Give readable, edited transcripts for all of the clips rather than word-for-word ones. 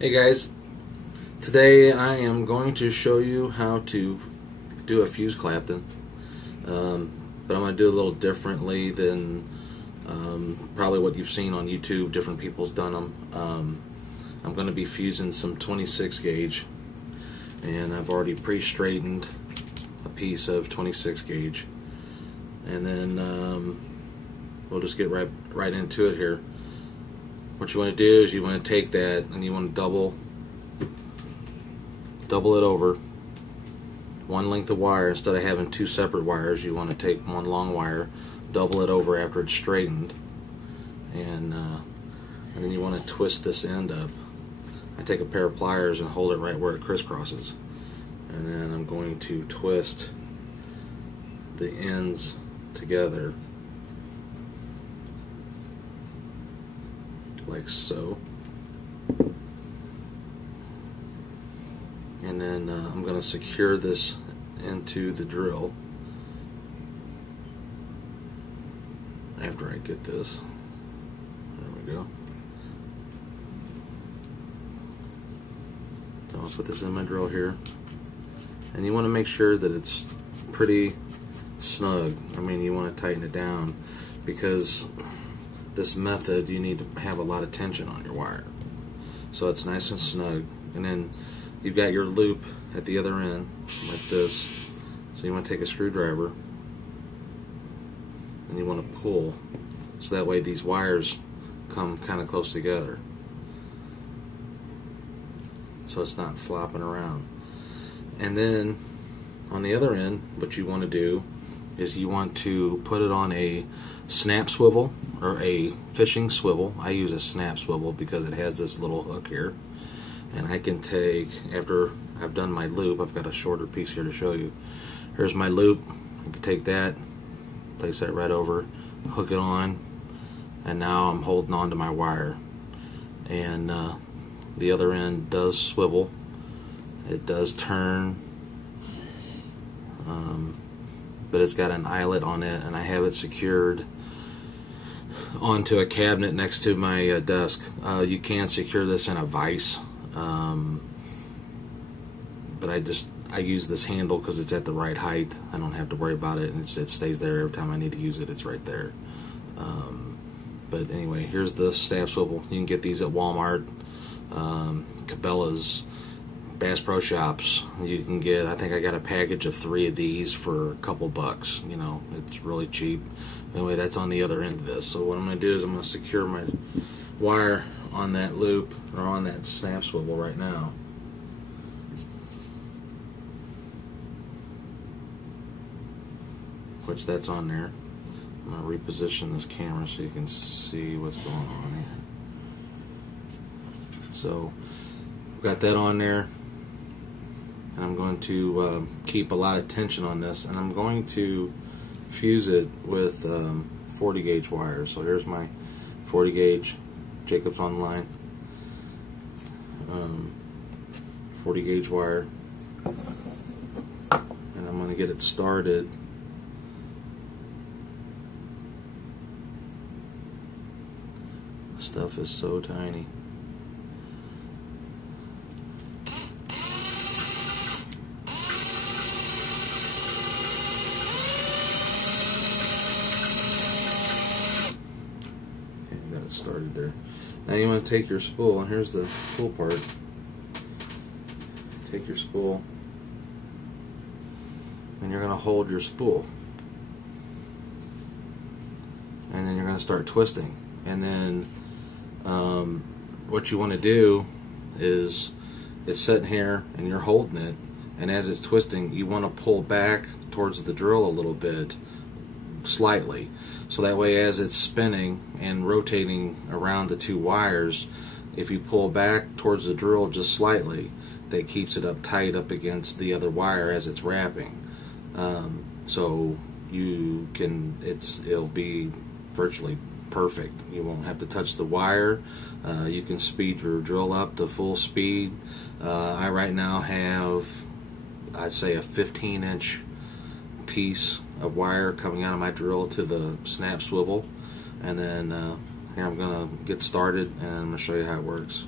Hey guys, today I am going to show you how to do a fuse clapton, but I'm going to do it a little differently than probably what you've seen on YouTube. Different people's done them. I'm going to be fusing some 26 gauge, and I've already pre-straightened a piece of 26 gauge, and then we'll just get right into it here. What you want to do is you want to take that and you want to double it over one length of wire. Instead of having two separate wires, you want to take one long wire, double it over after it's straightened, and then you want to twist this end up. I take a pair of pliers and hold it right where it crisscrosses, and then I'm going to twist the ends together like so, and then I'm going to secure this into the drill after I get this. There we go. So I'll put this in my drill here, and you want to make sure that it's pretty snug. I mean, you want to tighten it down, because this method you need to have a lot of tension on your wire, so it's nice and snug. And then you've got your loop at the other end like this, so you want to take a screwdriver and you want to pull, so that way these wires come kind of close together, so it's not flopping around. And then on the other end, what you want to do is you want to put it on a snap swivel or a fishing swivel. I use a snap swivel because it has this little hook here, and I can take, after I've done my loop, I've got a shorter piece here to show you. Here's my loop. I can take that, place that right over, hook it on, and now I'm holding on to my wire. And the other end does swivel, it does turn, but it's got an eyelet on it, and I have it secured onto a cabinet next to my desk. You can secure this in a vise, but I use this handle because it's at the right height. I don't have to worry about it, and it stays there every time I need to use it. It's right there. But anyway, here's the snap swivel. You can get these at Walmart, Cabela's, Bass Pro Shops. You can get, I think I got a package of 3 of these for a couple bucks. You know, it's really cheap. Anyway, that's on the other end of this. So what I'm going to do is I'm going to secure my wire on that loop, or on that snap swivel right now. Which that's on there. I'm going to reposition this camera so you can see what's going on here. So I've got that on there, and I'm going to keep a lot of tension on this, and I'm going to fuse it with 40 gauge wire. So here's my 40 gauge Jacobs Online 40 gauge wire, and I'm going to get it started. Stuff is so tiny. Got it started there. Now you want to take your spool, and here's the cool part. Take your spool, and you're going to hold your spool, and then you're going to start twisting. And then what you want to do is, it's sitting here and you're holding it, and as it's twisting, you want to pull back towards the drill a little bit, slightly, so that way as it's spinning and rotating around the two wires, if you pull back towards the drill just slightly, that keeps it up tight up against the other wire as it's wrapping. So you can, it'll be virtually perfect. You won't have to touch the wire. You can speed your drill up to full speed. I right now have, I'd say, a 15-inch piece of wire coming out of my drill to the snap swivel, and then here I'm going to get started and I'm going to show you how it works.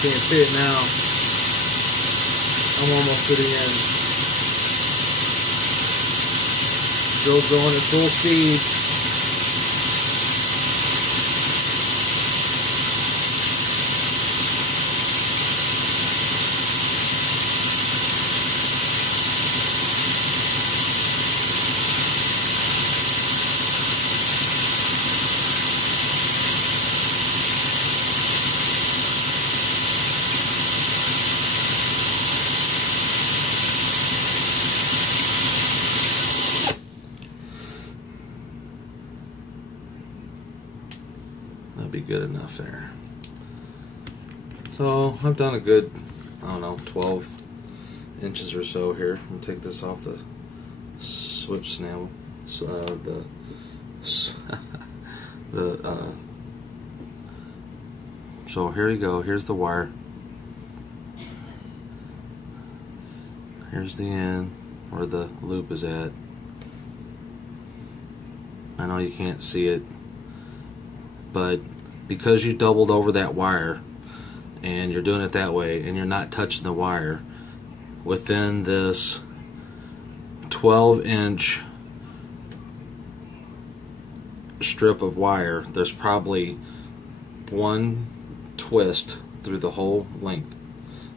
Can't see it now. I'm almost to the end. Still going at full speed. That'd be good enough there. So I've done a good, I don't know, 12 inches or so here. I'll take this off the switch snail. So here you go. Here's the wire. Here's the end where the loop is at. I know you can't see it, but because you doubled over that wire and you're doing it that way and you're not touching the wire, within this 12-inch strip of wire, there's probably one twist through the whole length.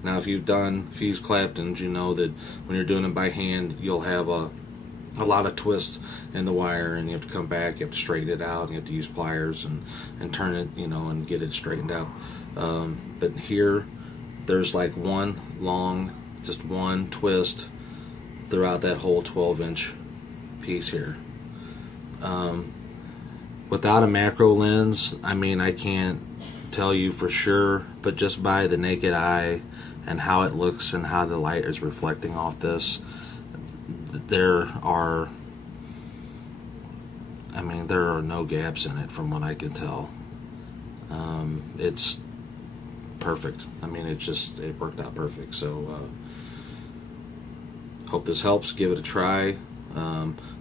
Now if you've done fused claptons, you know that when you're doing it by hand, you'll have a lot of twists in the wire, and you have to come back, you have to straighten it out, and you have to use pliers and turn it, you know, and get it straightened out. But here, there's like one long, just one twist throughout that whole 12-inch piece here. Without a macro lens, I mean, I can't tell you for sure, but just by the naked eye and how it looks and how the light is reflecting off this, there are no gaps in it from what I can tell. It's perfect. I mean, it worked out perfect. So hope this helps. Give it a try.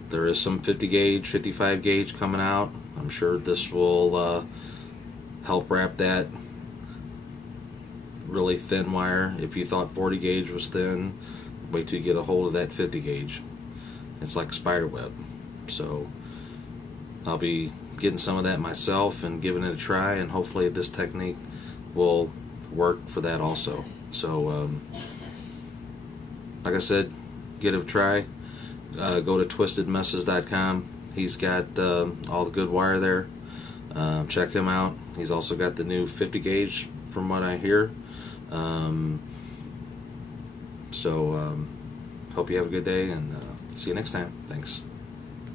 There is some 50 gauge, 55 gauge coming out. I'm sure this will help wrap that really thin wire. If you thought 40 gauge was thin, wait till you get a hold of that 50 gauge. It's like a spider web. So I'll be getting some of that myself and giving it a try, and hopefully this technique will work for that also. So like I said, give it a try. Go to twistedmesses.com. He's got all the good wire there. Check him out. He's also got the new 50 gauge from what I hear. Hope you have a good day, and see you next time. Thanks.